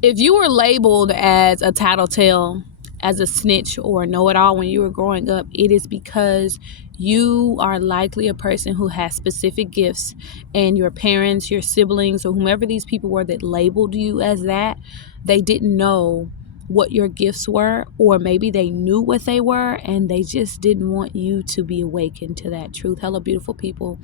If you were labeled as a tattletale, as a snitch, or a know-it-all when you were growing up, it is because you are likely a person who has specific gifts, and your parents, your siblings, or whomever these people were that labeled you as that, they didn't know what your gifts were, or maybe they knew what they were and they just didn't want you to be awakened to that truth. Hello, beautiful people.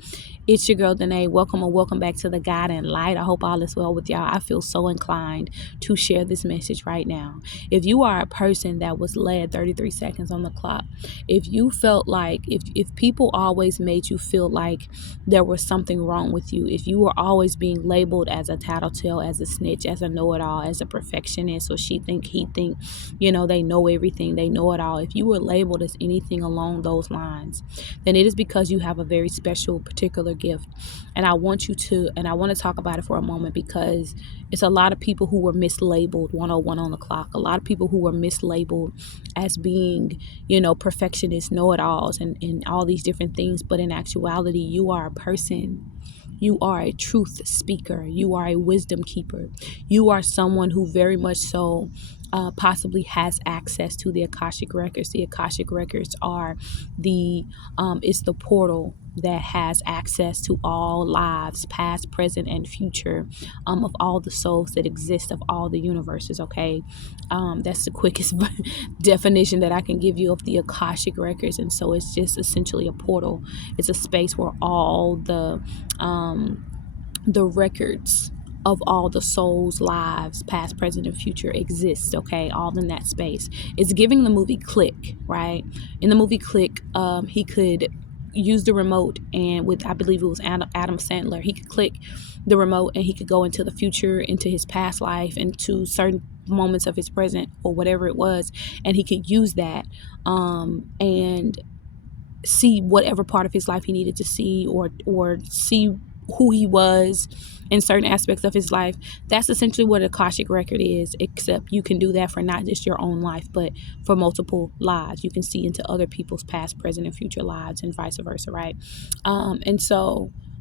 It's your girl Danae. Welcome or welcome back to the God and Light. I hope all is well with y'all. I feel so inclined to share this message right now. If you are a person that was led 33 seconds on the clock, if you felt like, if people always made you feel like there was something wrong with you, if you were always being labeled as a tattletale, as a snitch, as a know-it-all, as a perfectionist, or she think, he think, they know everything, they know it all. If you were labeled as anything along those lines, then it is because you have a very special, particular gift. And I want to talk about it for a moment, because it's a lot of people who were mislabeled 101 on the clock. A lot of people who were mislabeled as being, perfectionists, know-it-alls, and all these different things. But in actuality, you are a person. You are a truth speaker. You are a wisdom keeper. You are someone who very much so possibly has access to the Akashic Records. The Akashic Records are it's the portal that has access to all lives, past, present, and future, of all the souls that exist, of all the universes. Okay, that's the quickest definition that I can give you of the Akashic Records. And so it's just essentially a portal. It's a space where all the records of all the souls' lives, past, present, and future, exists. Okay, all in that space. It's giving the movie Click, right? In the movie Click, he could use the remote, and with, I believe it was Adam Sandler, he could click the remote and he could go into the future, into his past life, into certain moments of his present, or whatever it was, and he could use that and see whatever part of his life he needed to see, or see who he was in certain aspects of his life. That's essentially what a Akashic Record is, except you can do that for not just your own life, but for multiple lives. You can see into other people's past, present, and future lives, and vice versa, right?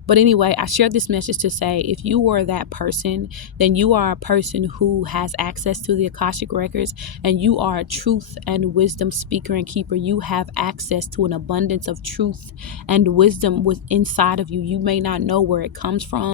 But anyway, I share this message to say, if you were that person, then you are a person who has access to the Akashic Records, and you are a truth and wisdom speaker and keeper. You have access to an abundance of truth and wisdom inside of you. You may not know where it comes from.